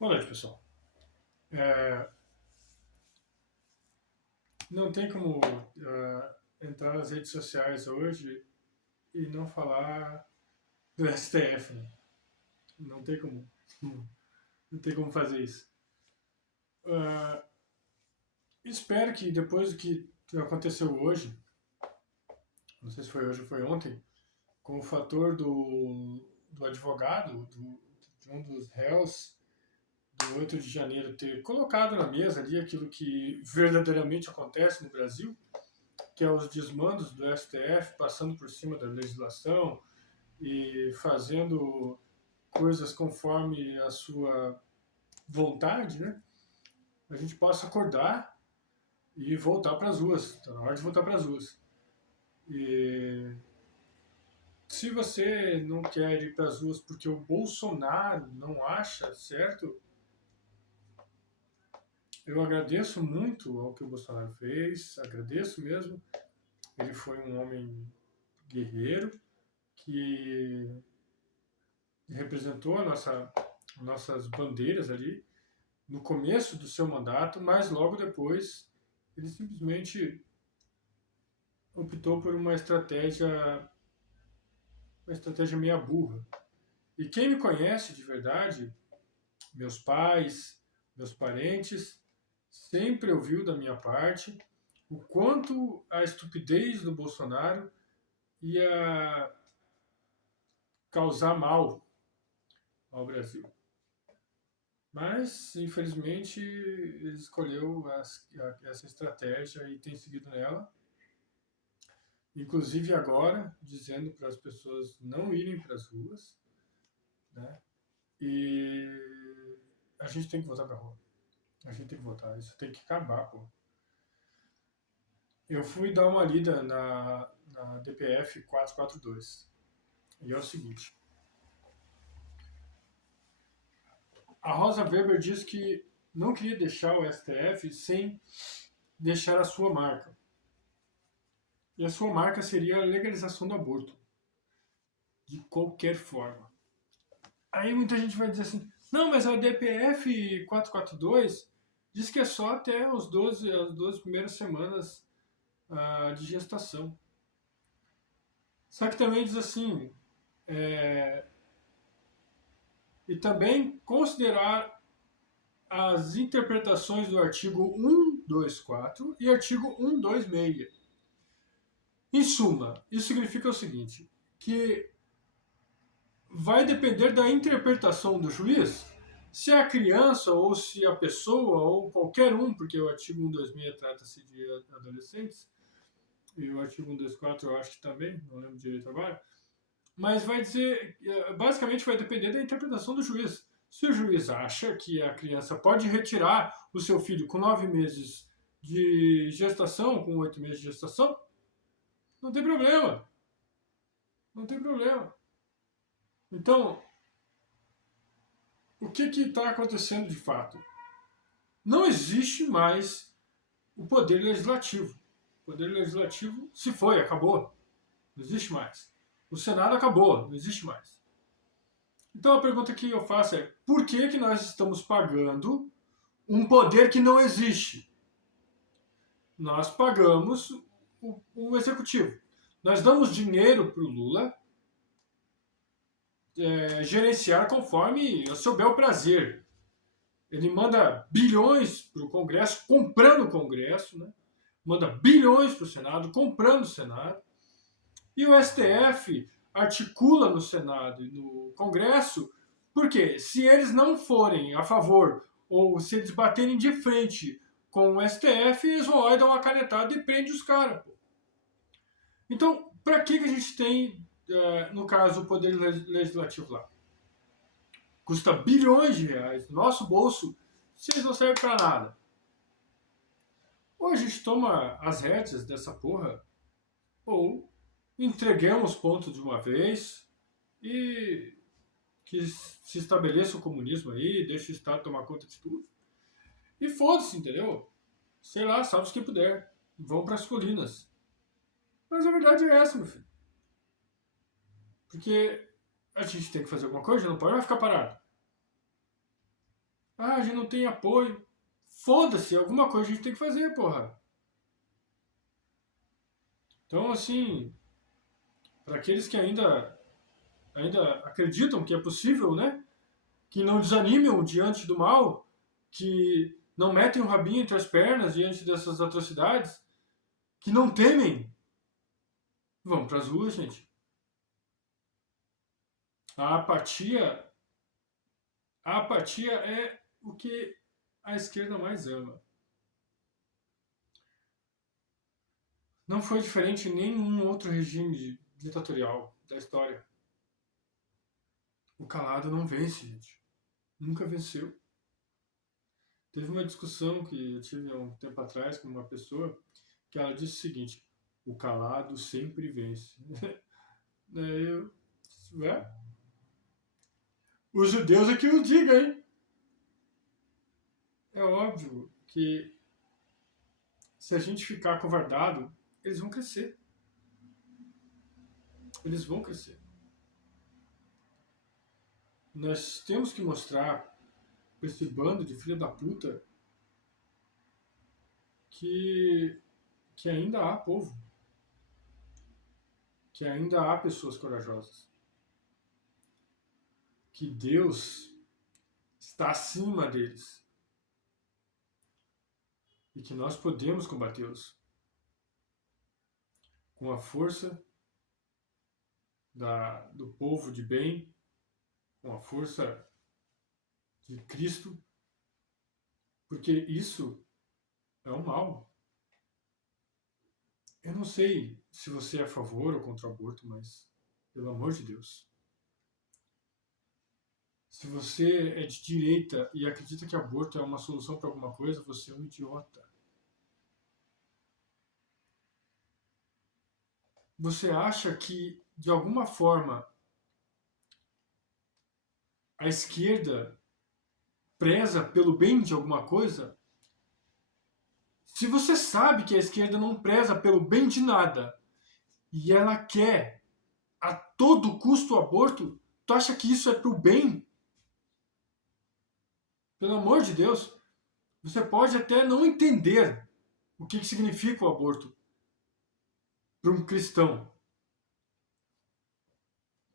Boa noite, pessoal. É, não tem como entrar nas redes sociais hoje e não falar do STF, né? Não tem como. Não tem como fazer isso. É, espero que depois do que aconteceu hoje, não sei se foi hoje ou foi ontem, com o fator do advogado, de um dos réus do 8 de janeiro ter colocado na mesa ali aquilo que verdadeiramente acontece no Brasil, que é os desmandos do STF passando por cima da legislação e fazendo coisas conforme a sua vontade, né? A gente possa acordar e voltar para as ruas. Está na hora de voltar para as ruas. E se você não quer ir para as ruas porque o Bolsonaro não acha certo, eu agradeço muito ao que o Bolsonaro fez, agradeço mesmo. Ele foi um homem guerreiro que representou nossas bandeiras ali no começo do seu mandato, mas logo depois ele simplesmente optou por uma estratégia meia burra. E quem me conhece de verdade, meus pais, meus parentes, sempre ouviu da minha parte o quanto a estupidez do Bolsonaro ia causar mal ao Brasil. Mas, infelizmente, ele escolheu essa estratégia e tem seguido nela. Inclusive agora, dizendo para as pessoas não irem para as ruas. Né? E a gente tem que voltar para a rua. A gente tem que votar. Isso tem que acabar, pô. Eu fui dar uma lida na DPF 442. E é o seguinte. A Rosa Weber diz que não queria deixar o STF sem deixar a sua marca. E a sua marca seria a legalização do aborto. De qualquer forma. Aí muita gente vai dizer assim, não, mas a DPF 442 diz que é só até as 12 primeiras semanas de gestação. Só que também diz assim, e também considerar as interpretações do artigo 124 e artigo 126. Em suma, isso significa o seguinte, que vai depender da interpretação do juiz se a criança ou se a pessoa ou qualquer um, porque o artigo 126 trata-se de adolescentes e o artigo 124 eu acho que também, não lembro direito agora, mas vai dizer, basicamente vai depender da interpretação do juiz. Se o juiz acha que a criança pode retirar o seu filho com 9 meses de gestação, com 8 meses de gestação, não tem problema. Não tem problema. Então, o que está acontecendo de fato? Não existe mais o poder legislativo. O poder legislativo se foi, acabou. Não existe mais. O Senado acabou, não existe mais. Então a pergunta que eu faço é: por que nós estamos pagando um poder que não existe? Nós pagamos o executivo. Nós damos dinheiro para o Lula gerenciar conforme o seu bel prazer. Ele manda bilhões para o Congresso, comprando o Congresso, né? Manda bilhões para o Senado, comprando o Senado. E o STF articula no Senado e no Congresso, porque se eles não forem a favor ou se eles baterem de frente com o STF, eles vão lá e dão uma canetada e prende os caras. Então, para que a gente tem, no caso, o poder legislativo lá? Custa bilhões de reais, nosso bolso, se eles não servem para nada. Ou a gente toma as rédeas dessa porra, ou entreguemos ponto de uma vez e que se estabeleça o comunismo aí, deixa o Estado tomar conta de tudo. E foda-se, entendeu? Sei lá, salve quem puder. Vão para as colinas. Mas a verdade é essa, meu filho. Porque a gente tem que fazer alguma coisa, não pode mais ficar parado. Ah, a gente não tem apoio. Foda-se, alguma coisa a gente tem que fazer, porra. Então, assim, para aqueles que ainda acreditam que é possível, né? Que não desanimam diante do mal, que não metem o rabinho entre as pernas diante dessas atrocidades, que não temem, vamos para as ruas, gente. A apatia, a apatia é o que a esquerda mais ama. Não foi diferente em nenhum outro regime ditatorial da história. O calado não vence, gente. Nunca venceu. Teve uma discussão que eu tive há um tempo atrás com uma pessoa que ela disse o seguinte: o calado sempre vence. Eu, ué? Os judeus é que o diga, hein? É óbvio que se a gente ficar acovardado, eles vão crescer. Eles vão crescer. Nós temos que mostrar para esse bando de filha da puta que, que ainda há povo, que ainda há pessoas corajosas, que Deus está acima deles e que nós podemos combatê-los com a força do povo de bem, com a força de Cristo, porque isso é o mal. Eu não sei se você é a favor ou contra o aborto, mas, pelo amor de Deus, se você é de direita e acredita que aborto é uma solução para alguma coisa, você é um idiota. Você acha que, de alguma forma, a esquerda preza pelo bem de alguma coisa? Se você sabe que a esquerda não preza pelo bem de nada e ela quer a todo custo o aborto, tu acha que isso é pro bem? Pelo amor de Deus, você pode até não entender o que significa o aborto para um cristão.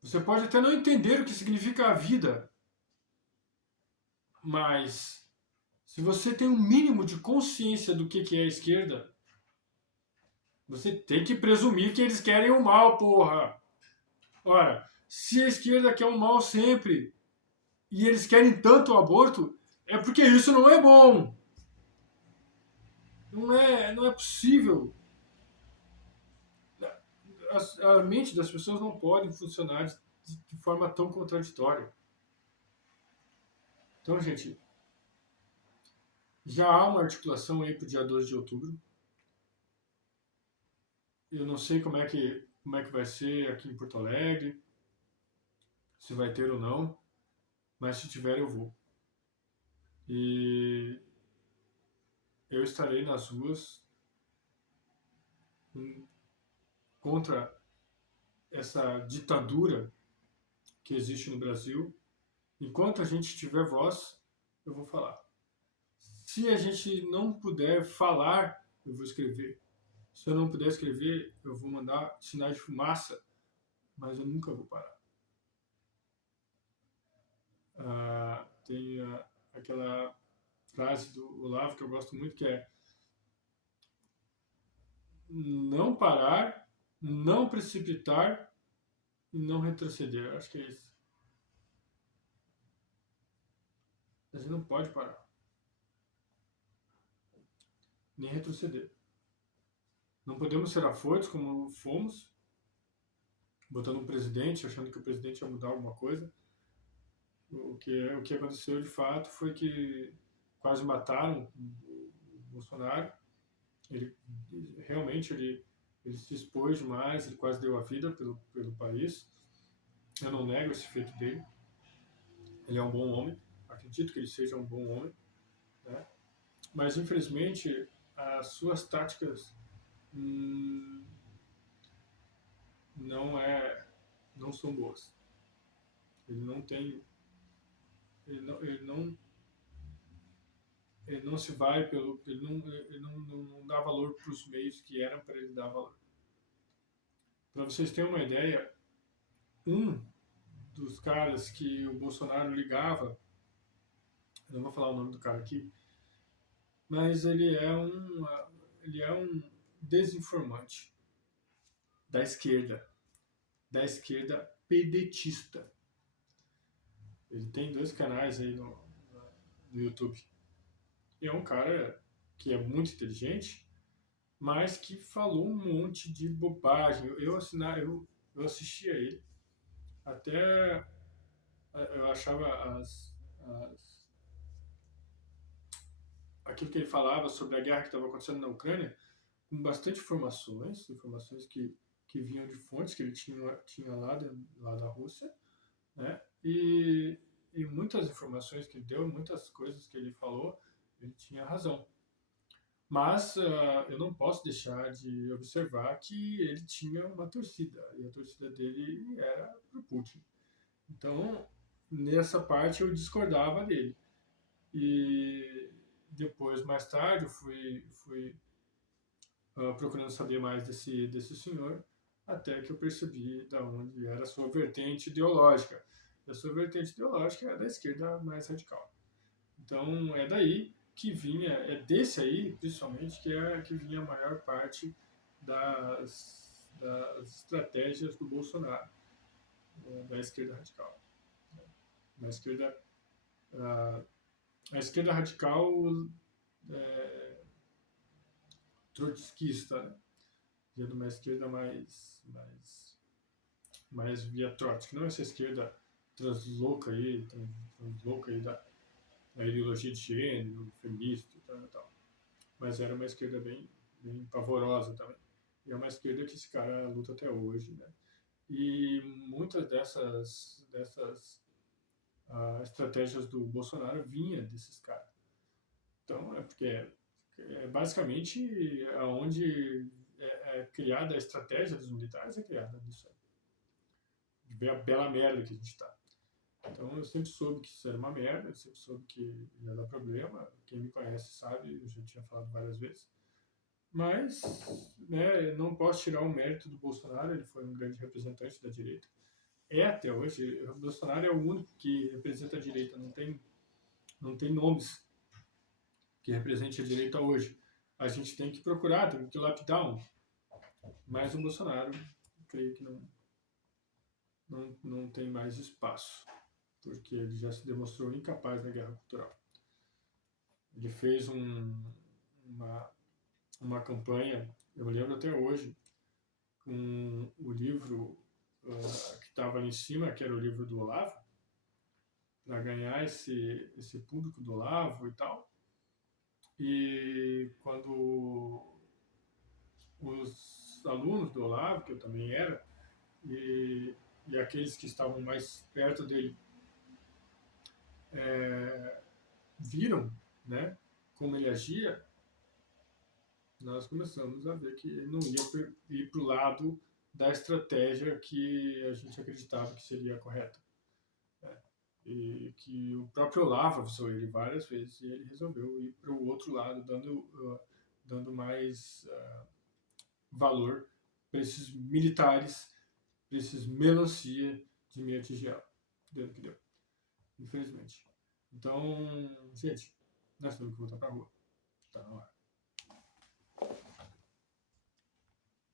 Você pode até não entender o que significa a vida, mas se você tem um mínimo de consciência do que é a esquerda, você tem que presumir que eles querem o mal, porra. Ora, se a esquerda quer o mal sempre e eles querem tanto o aborto, é porque isso não é bom. Não é possível. A mente das pessoas não pode funcionar de forma tão contraditória. Então, gente, já há uma articulação aí para o dia 12 de outubro. Eu não sei como é que vai ser aqui em Porto Alegre, se vai ter ou não, mas se tiver eu vou. E eu estarei nas ruas contra essa ditadura que existe no Brasil. Enquanto a gente tiver voz, eu vou falar. Se a gente não puder falar, eu vou escrever. Se eu não puder escrever, eu vou mandar sinais de fumaça, mas eu nunca vou parar. Tem aquela frase do Olavo que eu gosto muito, que é: não parar, não precipitar e não retroceder. Acho que é isso. A gente não pode parar, nem retroceder. Não podemos ser afoitos como fomos, botando um presidente, achando que o presidente ia mudar alguma coisa. O que aconteceu de fato foi que quase mataram o Bolsonaro. Ele realmente ele se expôs demais, ele quase deu a vida pelo país. Eu não nego esse feito dele. Ele é um bom homem, acredito que ele seja um bom homem, né? Mas infelizmente as suas táticas não não são boas. Ele não tem, ele não ele não se vai pelo. Ele não dá valor para os meios que eram para ele dar valor. Para vocês terem uma ideia, um dos caras que o Bolsonaro ligava, eu não vou falar o nome do cara aqui, mas ele é um desinformante da esquerda pedetista. Ele tem 2 canais aí no YouTube. E é um cara que é muito inteligente, mas que falou um monte de bobagem. Eu assistia ele, até eu achava aquilo que ele falava sobre a guerra que estava acontecendo na Ucrânia com bastante informações que vinham de fontes que ele tinha lá da Rússia, né? E muitas informações que ele deu, muitas coisas que ele falou, ele tinha razão. Mas eu não posso deixar de observar que ele tinha uma torcida, e a torcida dele era pro Putin. Então, nessa parte eu discordava dele. E depois, mais tarde, eu fui procurando saber mais desse senhor, até que eu percebi da onde era a sua vertente ideológica. E a sua vertente ideológica é da esquerda mais radical. Então, é daí que vinha, é desse aí, principalmente, que vinha a maior parte das estratégias do Bolsonaro, da esquerda radical. Da esquerda, a esquerda radical trotskista, né? De uma esquerda mais via Trotsky, não essa esquerda translouca aí da ideologia de gênero, feminista e tal. Mas era uma esquerda bem pavorosa também. E é uma esquerda que esse cara luta até hoje, né? E muitas dessas estratégias do Bolsonaro vinha desses caras. Então, é porque basicamente aonde é criada a estratégia dos militares, é criada nisso aí. De ver a bela merda que a gente está. Então eu sempre soube que isso era uma merda, eu sempre soube que ia dar problema. Quem me conhece sabe, eu já tinha falado várias vezes. Mas, né, não posso tirar o mérito do Bolsonaro, ele foi um grande representante da direita. É até hoje, o Bolsonaro é o único que representa a direita, não tem nomes que represente a direita hoje. A gente tem que procurar, tem que lapidar um. Mas o Bolsonaro, creio que não tem mais espaço, porque ele já se demonstrou incapaz na guerra cultural. Ele fez uma campanha, eu me lembro até hoje, com o livro que estava ali em cima, que era o livro do Olavo, para ganhar esse público do Olavo e tal. E quando os alunos do Olavo, que eu também era, e aqueles que estavam mais perto dele viram, né, como ele agia, nós começamos a ver que ele não ia ir para o lado da estratégia que a gente acreditava que seria a correta. Né? E que o próprio Olavo avisou ele várias vezes e ele resolveu ir para o outro lado, dando mais valor para esses militares, para esses melancia de meia tigela. Deu que deu. Infelizmente. Então, gente, nós temos que voltar para a rua. Tá na hora.